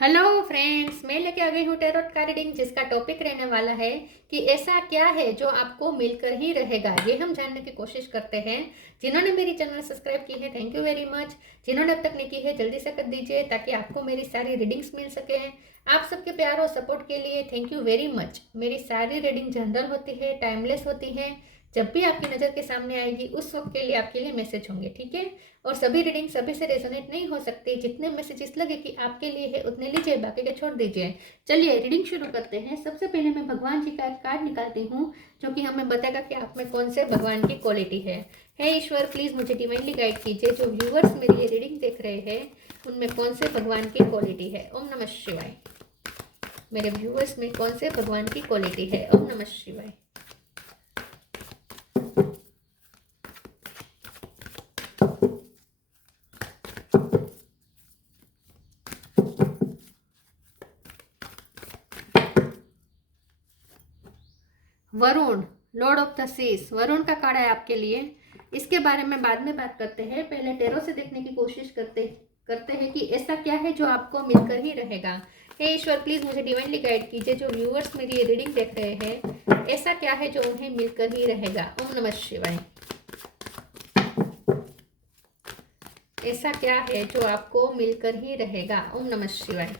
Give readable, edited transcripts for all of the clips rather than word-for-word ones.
Hello friends, मैं लेके आ गई हूँ टैरोट का रीडिंग, जिसका टॉपिक रहने वाला है कि ऐसा क्या है जो आपको मिलकर ही रहेगा। ये हम जानने की कोशिश करते हैं। जिन्होंने मेरी चैनल सब्सक्राइब की है, थैंक यू वेरी मच। जिन्होंने अब तक नहीं की है, जल्दी से कर दीजिए ताकि आपको मेरी सारी रीडिंग्स मिल सके। आप सबके प्यार और सपोर्ट के लिए थैंक यू वेरी मच। मेरी सारी रीडिंग जनरल होती है, टाइमलेस होती है। जब भी आपकी नज़र के सामने आएगी उस वक्त के लिए आपके लिए मैसेज होंगे, ठीक है। और सभी रीडिंग सभी से रेजोनेट नहीं हो सकती। जितने मैसेजेस लगे कि आपके लिए है उतने लीजिए, बाकी के छोड़ दीजिए। चलिए रीडिंग शुरू करते हैं। सबसे पहले मैं भगवान जी का कार्ड निकालती हूँ, जो कि हमें बताएगा कि आप में कौन से भगवान की क्वालिटी है। हे ईश्वर, प्लीज मुझे डिवाइनली गाइड कीजिए। जो व्यूअर्स मेरी ये रीडिंग देख रहे हैं उनमें कौन से भगवान की क्वालिटी है। ओम नमः शिवाय। मेरे व्यूअर्स में कौन से भगवान की क्वालिटी है। ओम नमः शिवाय। Varun, lord of the seas, Varun का कार्ड है आपके लिए। इसके बारे में बाद में बात करते हैं। पहले टेरो से देखने की कोशिश करते करते हैं कि ऐसा क्या है जो आपको मिलकर ही रहेगा। हे ईश्वर, प्लीज मुझे डिवाइनली गाइड कीजिए। जो व्यूअर्स मेरी ये रीडिंग देख रहे हैं, ऐसा क्या है जो उन्हें मिलकर ही रहेगा। ओम नमः शिवाय। ऐसा क्या है जो आपको मिलकर ही रहेगा। ओम नमः शिवाय।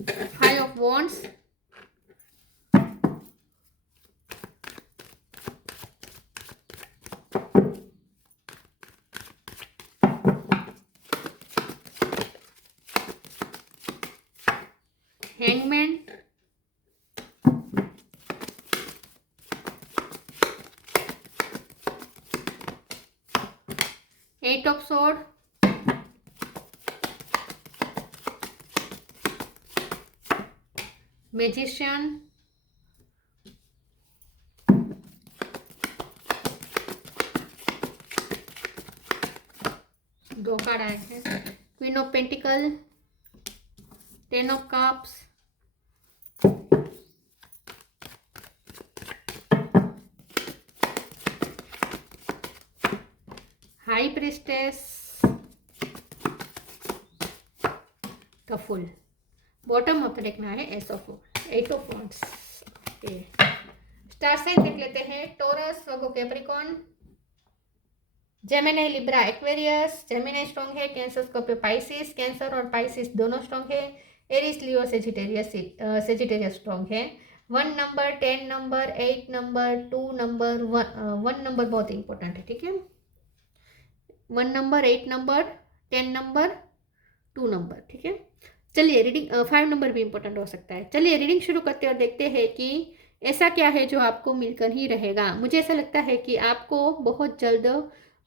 Five of wands, hangman, eight of sword, magician, दो कार्ड आए हैं। Queen of pentacle, ten of cups, high priestess, the fool. Bottom of the deck में है ace of eight of wands. Star sign देख लेते हैं। Taurus, Virgo, Capricorn, Gemini, Libra, Aquarius. Gemini strong है, Cancer, Scorpio, Pisces. Cancer और Pisces दोनों strong है। Aries, Leo, Sagittarius strong है। 1 number, 10 number, 8 number, 2 number, 1 number बहुत इंपॉर्टेंट है, ठीक है। 1 नंबर, 8 नंबर, 10 नंबर, 2 नंबर, ठीक है। चलिए रीडिंग 5 नंबर भी इंपॉर्टेंट हो सकता है। चलिए रीडिंग शुरू करते हैं और देखते हैं कि ऐसा क्या है जो आपको मिलकर ही रहेगा। मुझे ऐसा लगता है कि आपको बहुत जल्द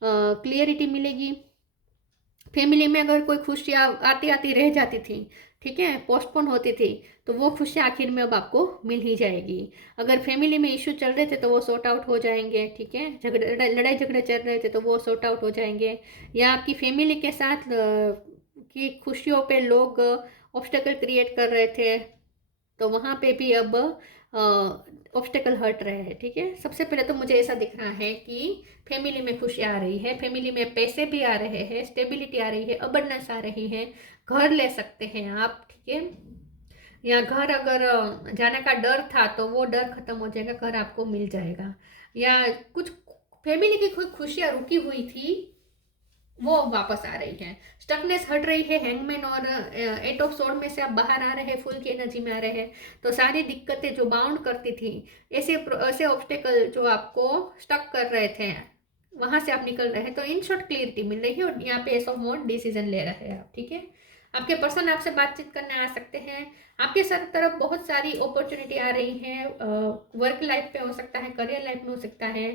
क्लियरिटी मिलेगी। फैमिली में अगर कोई खुशियाँ आती आती रह जाती थी, ठीक है, पोस्टपोन होती थी, तो वो खुशियाँ आखिर में अब आपको मिल ही जाएगी। अगर फैमिली में इश्यू चल रहे थे तो वो सॉर्ट आउट हो जाएंगे, ठीक है। झगड़े लड़ाई झगड़े चल रहे थे तो वो सॉर्ट आउट हो जाएंगे। या आपकी फैमिली के साथ की खुशियों पे लोग ऑब्स्टेकल क्रिएट कर रहे थे, तो वहाँ पे भी अब ऑब्स्टेकल हट रहे हैं, ठीक है। सबसे पहले तो मुझे ऐसा दिख रहा है कि फैमिली में खुशी आ रही है, फैमिली में पैसे भी आ रहे हैं, स्टेबिलिटी आ रही है, अबंडेंस आ रही है। घर ले सकते हैं आप, ठीक है। या घर अगर जाने का डर था तो वो डर खत्म हो जाएगा, घर आपको मिल जाएगा। या कुछ फैमिली की कोई खुशियाँ रुकी हुई थी वो वापस आ रही है। स्टकनेस हट रही है। हैंगमैन और एट ऑफ सोर्ड में से आप बाहर आ रहे हैं, फुल की एनर्जी में आ रहे हैं। तो सारी दिक्कतें जो बाउंड करती थी, ऐसे ऐसे ऑब्स्टेकल जो आपको स्टक कर रहे थे, वहां से आप निकल रहे हैं। तो इन शॉर्ट क्लियरिटी मिल रही है और यहाँ पे एस ऑफ वॉन्ड डिसीजन ले रहे हैं आप, ठीक है। आपके पर्सन आपसे बातचीत करने आ सकते हैं। आपके सर तरफ बहुत सारी अपॉर्चुनिटी आ रही है। वर्क लाइफ पे हो सकता है, करियर लाइफ में हो सकता है।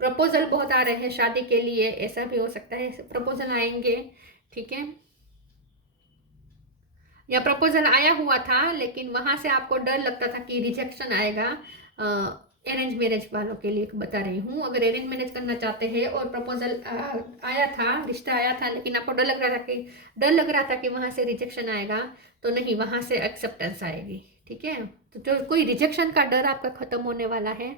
प्रपोजल बहुत आ रहे हैं शादी के लिए, ऐसा भी हो सकता है प्रपोजल आएंगे, ठीक है। या प्रपोजल आया हुआ था लेकिन वहां से आपको डर लगता था कि रिजेक्शन आएगा। अरेंज मैरिज वालों के लिए बता रही हूँ। अगर अरेंज मैरिज करना चाहते हैं और प्रपोजल आया था, रिश्ता आया था, लेकिन आपको डर लग रहा था कि वहां से रिजेक्शन आएगा, तो नहीं, वहां से एक्सेप्टेंस आएगी, ठीक है। तो जो कोई रिजेक्शन का डर आपका खत्म होने वाला है।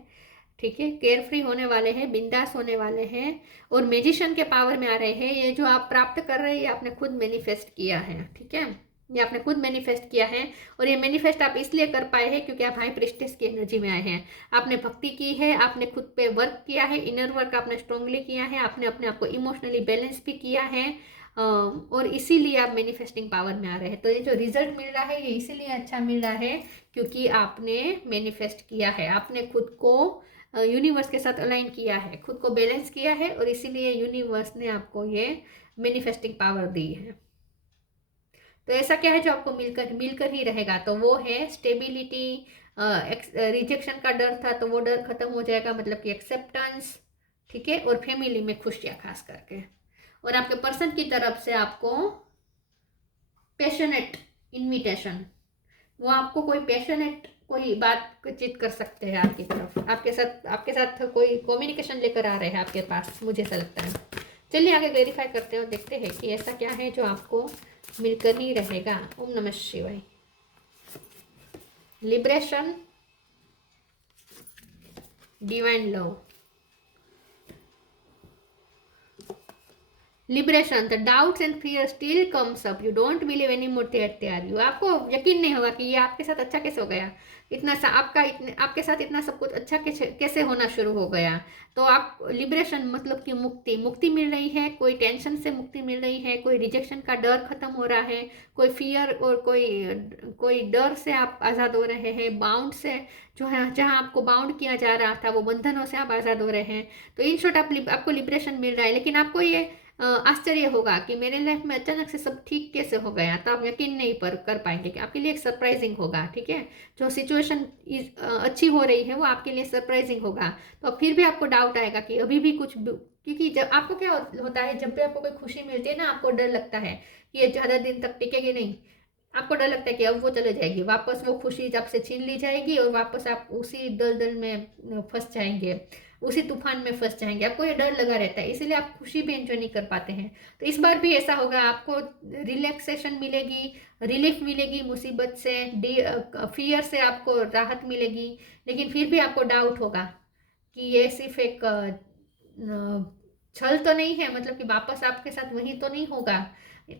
ठीक है, केयर फ्री होने वाले हैं, बिंदास होने वाले हैं और मैजिशियन के पावर में आ रहे हैं। ये जो आप प्राप्त कर रहे हैं ये आपने खुद मैनिफेस्ट किया है, ठीक है, ये आपने खुद मैनिफेस्ट किया है। और ये मैनिफेस्ट आप इसलिए कर पाए हैं क्योंकि आप हाई प्रिस्टेस की एनर्जी में आए हैं। आपने भक्ति की है, आपने खुद पे वर्क किया है, इनर वर्क आपने स्ट्रांगली किया है, आपने अपने आप को इमोशनली बैलेंस भी किया है और इसीलिए आप मैनिफेस्टिंग पावर में आ रहे हैं। तो ये जो रिजल्ट मिल रहा है ये इसीलिए अच्छा मिल रहा है क्योंकि आपने मैनिफेस्ट किया है, आपने खुद को यूनिवर्स के साथ अलाइन किया है, खुद को बैलेंस किया है और इसीलिए यूनिवर्स ने आपको ये मैनिफेस्टिंग पावर दी है। तो ऐसा क्या है जो आपको मिलकर ही रहेगा, तो वो है स्टेबिलिटी। रिजेक्शन का डर था तो वो डर खत्म हो जाएगा, मतलब कि एक्सेप्टेंस, ठीक है, और फैमिली में खुशियाँ खास करके, और आपके पर्सन की तरफ से आपको पैशनेट इन्विटेशन, वो आपको कोई पैशनेट कोई बातचीत कर सकते हैं आपकी तरफ, आपके साथ कोई कम्युनिकेशन लेकर आ रहे हैं आपके पास, मुझे ऐसा लगता है। चलिए आगे वेरीफाई करते हैं और देखते हैं कि ऐसा क्या है जो आपको मिलकर ही रहेगा। ओम नमः शिवाय। Liberation, divine love, liberation. The doubts and fear still comes up, you don't believe any more that they are you. आपको यकीन नहीं होगा कि ये आपके साथ अच्छा कैसे हो गया, इतना सा आपके साथ इतना सब कुछ अच्छा कैसे होना शुरू हो गया। तो आप लिबरेशन मतलब कि मुक्ति मिल रही है, कोई टेंशन से मुक्ति मिल रही है, कोई रिजेक्शन का डर खत्म हो रहा है, कोई फियर और कोई डर से आप आज़ाद हो रहे हैं, बाउंड से जो है जहाँ आपको बाउंड किया जा रहा था वो बंधनों से आप आज़ाद हो रहे हैं। तो इन शॉर्ट आपको लिबरेशन मिल रहा है। लेकिन आपको ये आश्चर्य होगा कि मेरे लाइफ में अचानक से सब ठीक कैसे हो गया, तो आप यकीन नहीं कर पाएंगे कि आपके लिए एक सरप्राइजिंग होगा, ठीक है। जो सिचुएशन अच्छी हो रही है वो आपके लिए सरप्राइजिंग होगा। तो फिर भी आपको डाउट आएगा कि अभी भी कुछ, क्योंकि जब आपको क्या होता है, जब भी आपको कोई खुशी मिलती है ना, आपको डर लगता है कि ये ज़्यादा दिन तक टिकेगी नहीं। आपको डर लगता है कि अब वो चले जाएगी, वापस वो खुशी आपसे छीन ली जाएगी और वापस आप उसी दलदल में फंस जाएंगे, उसी तूफान में फंस जाएंगे। आपको ये डर लगा रहता है, इसीलिए आप खुशी भी एंजॉय नहीं कर पाते हैं। तो इस बार भी ऐसा होगा, आपको रिलैक्सेशन मिलेगी, रिलीफ मिलेगी मुसीबत से, फियर से आपको राहत मिलेगी। लेकिन फिर भी आपको डाउट होगा कि ये सिर्फ एक छल तो नहीं है, मतलब कि वापस आपके साथ वही तो नहीं होगा।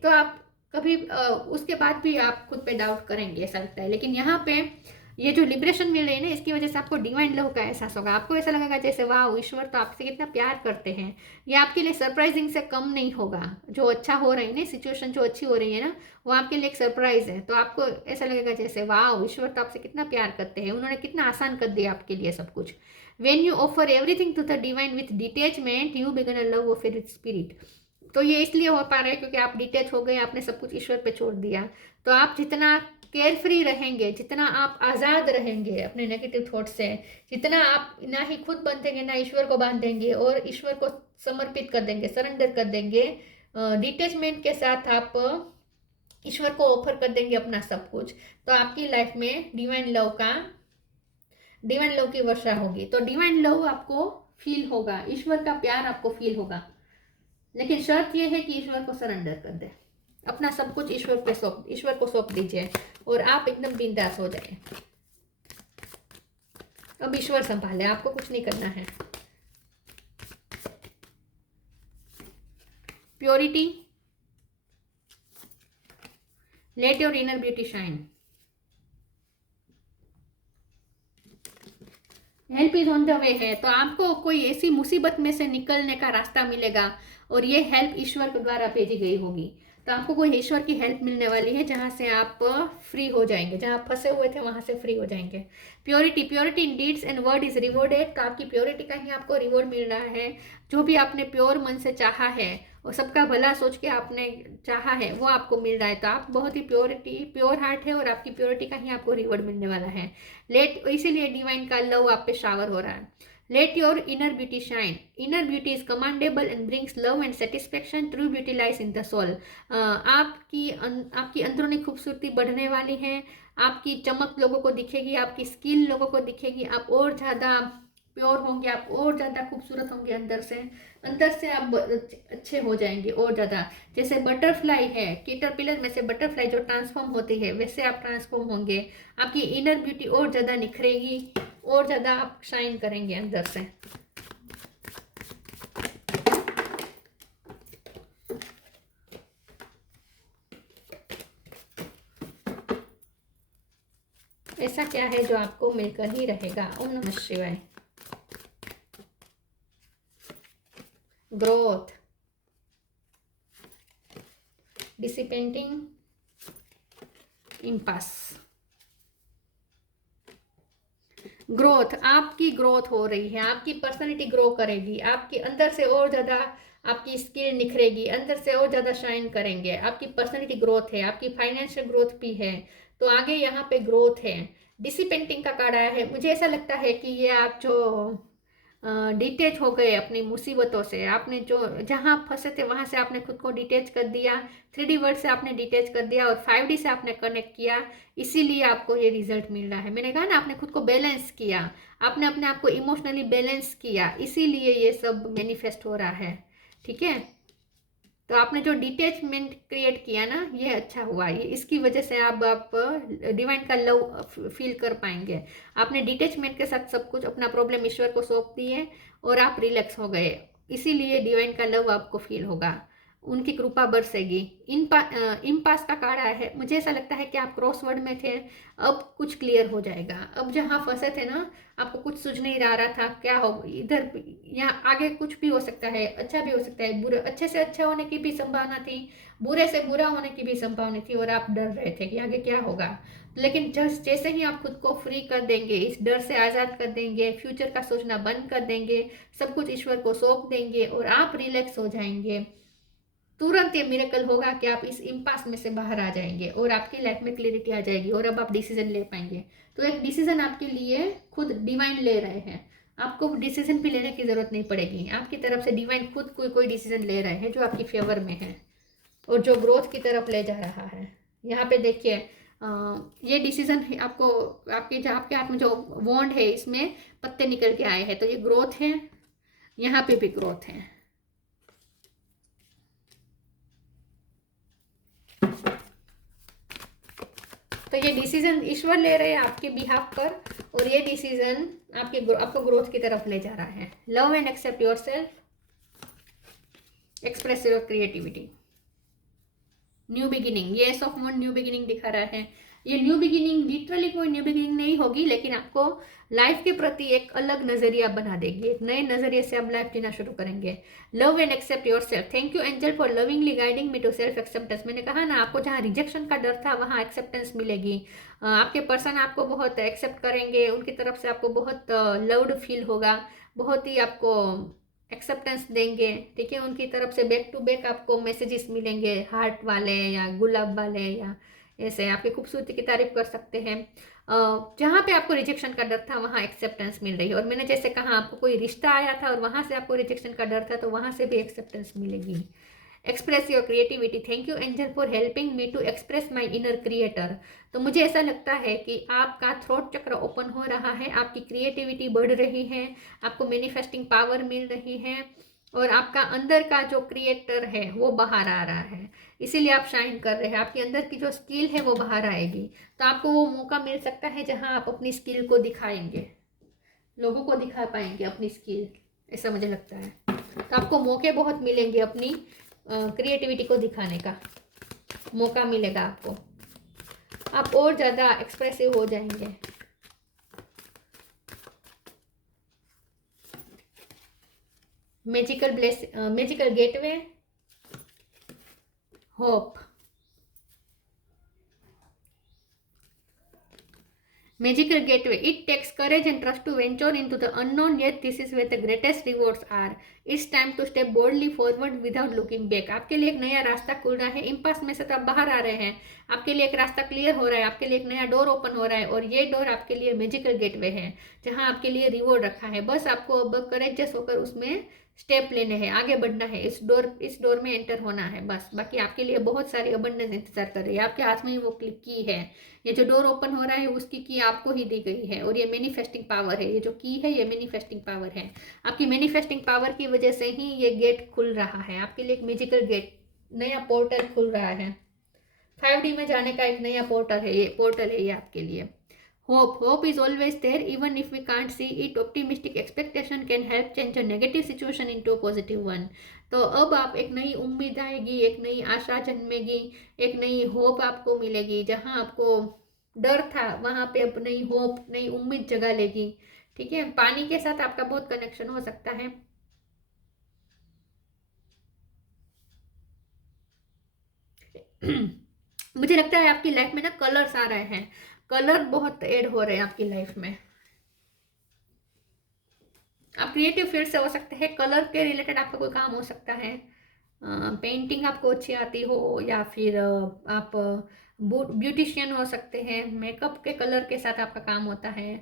तो आप कभी उसके बाद भी आप खुद पे डाउट करेंगे, ऐसा लगता है। लेकिन यहाँ पे ये जो लिबरेशन मिल रही है ना, इसकी वजह से आपको डिवाइन लव का एहसास होगा। आपको ऐसा लगेगा जैसे वाह, ईश्वर तो आपसे कितना प्यार करते हैं। ये आपके लिए सरप्राइजिंग से कम नहीं होगा। जो अच्छा हो रही है ना सिचुएशन, जो अच्छी हो रही है ना, वो आपके लिए एक सरप्राइज है। तो आपको ऐसा लगेगा जैसे वाह, ईश्वर तो आपसे कितना प्यार करते हैं, उन्होंने कितना आसान कर दिया आपके लिए सब कुछ। When you offer everything to the divine with detachment, you begin a love affair with spirit. तो ये इसलिए हो पा रहा है क्योंकि आप डिटेच हो गए, आपने सब कुछ ईश्वर पे छोड़ दिया। तो आप जितना केयर फ्री रहेंगे, जितना आप आज़ाद रहेंगे अपने नेगेटिव थॉट से, जितना आप ना ही खुद बंधेंगे ना ईश्वर को बांधेंगे और ईश्वर को समर्पित कर देंगे, सरेंडर कर देंगे, डिटेचमेंट के साथ आप ईश्वर को ऑफर कर देंगे अपना सब कुछ, तो आपकी लाइफ में डिवाइन लव की वर्षा होगी। तो डिवाइन लव आपको फील होगा, ईश्वर का प्यार आपको फील होगा। लेकिन शर्त यह है कि ईश्वर को सरेंडर कर दे, अपना सब कुछ ईश्वर को सौंप दीजिए और आप एकदम बिंदास हो जाए। अब ईश्वर संभाले, आपको कुछ नहीं करना है। Purity, let your inner beauty shine. Help is on the way है, तो आपको कोई ऐसी मुसीबत में से निकलने का रास्ता मिलेगा और ये हेल्प ईश्वर के द्वारा भेजी गई होगी। तो आपको कोई ईश्वर की हेल्प मिलने वाली है जहाँ से आप फ्री हो जाएंगे, जहाँ आप फंसे हुए थे वहाँ से फ्री हो जाएंगे। Purity in deeds and word is rewarded, तो आपकी प्योरिटी का ही आपको रिवॉर्ड मिल रहा है। जो भी आपने प्योर मन से चाहा है और सबका भला सोच के आपने चाहा है वो आपको मिल रहा है। तो आप बहुत ही प्योर हार्ट है और आपकी प्योरिटी का ही आपको रिवॉर्ड मिलने वाला है। इसीलिए डिवाइन का लव आप पे शावर हो रहा है। Let your inner beauty shine. Inner beauty is commendable and brings love and satisfaction. True beauty lies in the soul. आपकी अंदरूनी खूबसूरती बढ़ने वाली है, आपकी चमक लोगों को दिखेगी, आपकी स्किल लोगों को दिखेगी, आप और ज़्यादा प्योर होंगे, आप और ज़्यादा खूबसूरत होंगे अंदर से आप अच्छे हो जाएंगे और ज़्यादा। जैसे बटरफ्लाई है, कैटरपिलर में से बटरफ्लाई जो ट्रांसफॉर्म होती है, वैसे आप ट्रांसफॉर्म होंगे। आपकी इनर ब्यूटी और ज़्यादा निखरेगी और ज़्यादा आप शाइन करेंगे अंदर से। ऐसा क्या है जो आपको मिलकर ही रहेगा? ओम नमः शिवाय। Growth, disappointing, impasse. ग्रोथ, आपकी ग्रोथ हो रही है, आपकी पर्सनालिटी ग्रो करेगी, आपके अंदर से और ज़्यादा आपकी स्किल निखरेगी, अंदर से और ज़्यादा शाइन करेंगे, आपकी पर्सनालिटी ग्रोथ है, आपकी फाइनेंशियल ग्रोथ भी है, तो आगे यहाँ पे ग्रोथ है। डिसिपेंटिंग का कार्ड आया है, मुझे ऐसा लगता है कि ये आप जो डिटेच हो गए अपनी मुसीबतों से, आपने जो जहाँ फंसे थे वहाँ से आपने खुद को डिटेच कर दिया, 3D वर्ड से आपने डिटेच कर दिया और 5D से आपने कनेक्ट किया, इसीलिए आपको ये रिजल्ट मिल रहा है। मैंने कहा ना, आपने खुद को बैलेंस किया, आपने अपने आप को इमोशनली बैलेंस किया, इसीलिए ये सब मैनिफेस्ट हो रहा है। ठीक है, तो आपने जो डिटैचमेंट क्रिएट किया ना, ये अच्छा हुआ, ये इसकी वजह से आप डिवाइन का लव फील कर पाएंगे। आपने डिटैचमेंट के साथ सब कुछ अपना प्रॉब्लम ईश्वर को सौंप दिए और आप रिलैक्स हो गए, इसीलिए डिवाइन का लव आपको फील होगा, उनकी कृपा बरसेगी। इम्पास का कार्ड आया है, मुझे ऐसा लगता है कि आप क्रॉसवर्ड में थे, अब कुछ क्लियर हो जाएगा। अब जहाँ फंसे थे ना, आपको कुछ सूझ नहीं रहा था क्या हो, इधर यहाँ आगे कुछ भी हो सकता है, अच्छा भी हो सकता है, बुरा, अच्छे से अच्छा होने की भी संभावना थी, बुरे से बुरा होने की भी संभावना थी, और आप डर रहे थे कि आगे क्या होगा। लेकिन जैसे ही आप खुद को फ्री कर देंगे, इस डर से आज़ाद कर देंगे, फ्यूचर का सोचना बंद कर देंगे, सब कुछ ईश्वर को सौंप देंगे और आप रिलैक्स हो जाएंगे, तुरंत ये मिरेकल होगा कि आप इस इम्पास में से बाहर आ जाएंगे और आपकी लाइफ में क्लियरिटी आ जाएगी और अब आप डिसीजन ले पाएंगे। तो एक डिसीजन आपके लिए खुद डिवाइन ले रहे हैं, आपको डिसीजन भी लेने की जरूरत नहीं पड़ेगी, आपकी तरफ से डिवाइन खुद कोई डिसीजन ले रहे हैं जो आपकी फेवर में है और जो ग्रोथ की तरफ ले जा रहा है। यहाँ पे देखिए, ये डिसीजन आपको, आपके हाथ में जो वॉन्ड है इसमें पत्ते निकल के आए हैं, तो ये ग्रोथ है, यहाँ पे भी ग्रोथ है। तो ये डिसीजन ईश्वर ले रहे हैं आपके बिहाफ पर, और ये डिसीजन आपको ग्रोथ की तरफ ले जा रहा है। Love and accept yourself, express your creativity, new beginning, ये ace of one new beginning दिखा रहा है। ये न्यू बिगिनिंग लिटरली कोई न्यू बिगिनिंग नहीं होगी, लेकिन आपको लाइफ के प्रति एक अलग नजरिया बना देगी, एक नए नजरिए से आप लाइफ जीना शुरू करेंगे। Love and accept yourself, thank you angel for lovingly guiding me to self acceptance. मैंने कहा ना, आपको जहाँ रिजेक्शन का डर था वहाँ एक्सेप्टेंस मिलेगी, आपके पर्सन आपको बहुत एक्सेप्ट करेंगे, उनकी तरफ से आपको बहुत लव्ड फील होगा, बहुत ही आपको एक्सेप्टेंस देंगे। ठीक है, उनकी तरफ से बैक टू बैक आपको मैसेजेस मिलेंगे, हार्ट वाले या गुलाब वाले, या ऐसे आपकी खूबसूरती की तारीफ कर सकते हैं। जहाँ पे आपको रिजेक्शन का डर था वहाँ एक्सेप्टेंस मिल रही है, और मैंने जैसे कहा आपको कोई रिश्ता आया था और वहाँ से आपको रिजेक्शन का डर था, तो वहाँ से भी एक्सेप्टेंस मिलेगी। Express your creativity, thank you angel for helping me to express my inner creator. तो मुझे ऐसा लगता है कि आपका थ्रोट चक्र ओपन हो रहा है, आपकी क्रिएटिविटी बढ़ रही है, आपको मैनिफेस्टिंग पावर मिल रही है, और आपका अंदर का जो क्रिएटर है वो बाहर आ रहा है, इसीलिए आप शाइन कर रहे हैं, आपके अंदर की जो स्किल है वो बाहर आएगी। तो आपको वो मौका मिल सकता है जहाँ आप अपनी स्किल को दिखाएंगे, लोगों को दिखा पाएंगे अपनी स्किल, ऐसा मुझे लगता है। तो आपको मौके बहुत मिलेंगे, अपनी क्रिएटिविटी को दिखाने का मौका मिलेगा आपको, आप और ज़्यादा एक्सप्रेसिव हो जाएंगे। Magical gateway, hope, Magical gateway. It takes courage and trust to venture into the unknown, yet this is where the greatest rewards are. It's time to step boldly forward without looking back. आपके लिए एक नया रास्ता खुल रहा है, impasse में से तो आप बाहर आ रहे हैं, आपके लिए एक रास्ता क्लियर हो रहा है, आपके लिए एक नया डोर ओपन हो रहा है, और ये डोर आपके लिए मैजिकल गेटवे है, जहाँ आपके लिए रिवॉर्ड रखा है। बस आपको अब करेजियस होकर उसमें स्टेप लेने हैं, आगे बढ़ना है, इस डोर में एंटर होना है बस। बाकी आपके लिए बहुत सारी अबंडेंस इंतजार कर रही है, आपके हाथ में ही वो क्लिक की है, ये जो डोर ओपन हो रहा है उसकी की आपको ही दी गई है, और ये मैनिफेस्टिंग पावर है, ये जो की है ये मैनिफेस्टिंग पावर है। आपकी मैनिफेस्टिंग पावर की वजह से ही ये गेट खुल रहा है, आपके लिए एक मैजिकल गेट, नया पोर्टल खुल रहा है, 5D में जाने का एक नया पोर्टल है ये आपके लिए। Hope is always there even if we can't see it. Optimistic expectation can help change a negative situation into a positive one. तो अब आप एक नई उम्मीद आएगी, एक नई आशा जन्मेगी, एक नई होप आपको मिलेगी। जहां आपको डर था वहां पे अब नई होप, नई उम्मीद जगा लेगी। ठीक है, पानी के साथ आपका बहुत कनेक्शन हो सकता है। मुझे लगता है आपकी लाइफ में ना कलर्स आ रहे हैं, कलर बहुत ऐड हो रहे हैं आपकी लाइफ में। आप क्रिएटिव फील्ड से हो सकते हैं, कलर के रिलेटेड आपका कोई काम हो सकता है। पेंटिंग आपको अच्छी आती हो, या फिर आप ब्यूटिशियन हो सकते हैं, मेकअप के कलर के साथ आपका काम होता है।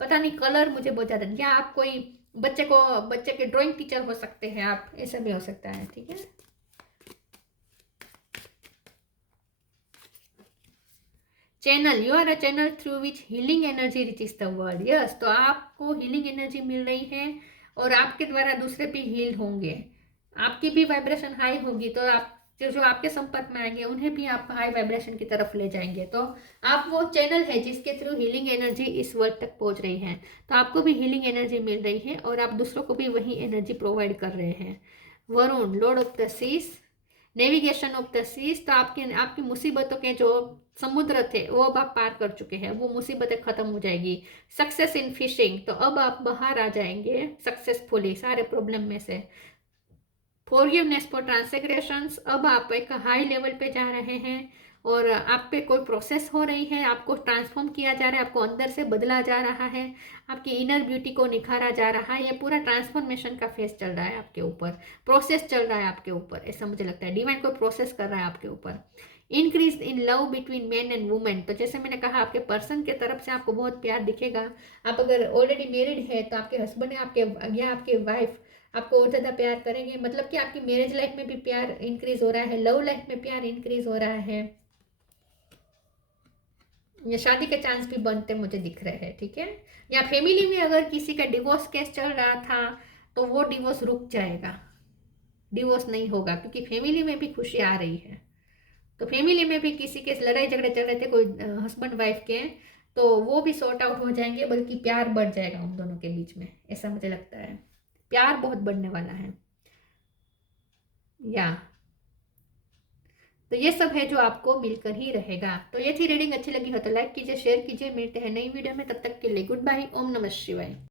पता नहीं, कलर मुझे बहुत ज़्यादा, या आप कोई बच्चे के ड्राइंग टीचर हो सकते हैं आप, ऐसा भी हो सकता है। ठीक है, channel, you are a channel through which healing energy reaches the world. Yes, तो आपको हीलिंग एनर्जी मिल रही है और आपके द्वारा दूसरे भी हील होंगे। आपकी भी वाइब्रेशन हाई होगी तो आप जो आपके संपर्क में आएंगे उन्हें भी आप हाई वाइब्रेशन की तरफ ले जाएंगे। तो आप वो चैनल है जिसके थ्रू हीलिंग एनर्जी इस वर्ल्ड तक पहुंच रही है। तो आपको भी हीलिंग एनर्जी मिल रही है और आप दूसरों को भी वही एनर्जी प्रोवाइड कर रहे हैं। Varun, lord of the seas, navigation of the seas, तो आपकी आपकी मुसीबतों के जो समुद्र थे वो अब आप पार कर चुके हैं, वो मुसीबतें खत्म हो जाएगी। सक्सेस इन फिशिंग, तो अब आप बाहर आ जाएंगे सक्सेसफुली सारे प्रॉब्लम में से। फॉरगिवनेस फॉर ट्रांसग्रेशंस, अब आप एक हाई लेवल पे जा रहे हैं और आप पे कोई प्रोसेस हो रही है, आपको ट्रांसफॉर्म किया जा रहा है, आपको अंदर से बदला जा रहा है, आपकी इनर ब्यूटी को निखारा जा रहा है। ये पूरा ट्रांसफॉर्मेशन का फेज चल रहा है आपके ऊपर, प्रोसेस चल रहा है आपके ऊपर, ऐसा मुझे लगता है। डिवाइन कोई प्रोसेस कर रहा है आपके ऊपर। Increase in love between man and women, तो जैसे मैंने कहा आपके पर्सन के तरफ से आपको बहुत प्यार दिखेगा। आप अगर ऑलरेडी मैरिड है तो आपके हस्बैंड आपके या आपके वाइफ आपको और ज़्यादा प्यार करेंगे, मतलब कि आपकी मैरिज लाइफ में भी प्यार इंक्रीज हो रहा है, लव लाइफ में प्यार इंक्रीज हो रहा है, या शादी के चांस भी बनते मुझे दिख रहे हैं। ठीक है, या फैमिली में अगर किसी का डिवोर्स केस चल रहा था तो वो डिवोर्स रुक जाएगा, डिवोर्स नहीं होगा, क्योंकि फैमिली में भी खुशी आ रही है। तो फैमिली में भी किसी के लड़ाई झगड़े चल रहे थे कोई हस्बैंड वाइफ के, तो वो भी सॉर्ट आउट हो जाएंगे, बल्कि प्यार बढ़ जाएगा उन दोनों के बीच में, ऐसा मुझे लगता है। प्यार बहुत बढ़ने वाला है। या तो ये सब है जो आपको मिलकर ही रहेगा। तो ये थी रीडिंग, अच्छी लगी हो तो लाइक कीजिए, शेयर कीजिए। मिलते हैं नई वीडियो में, तब तक के लिए गुड बाय। ओम नमः शिवाय।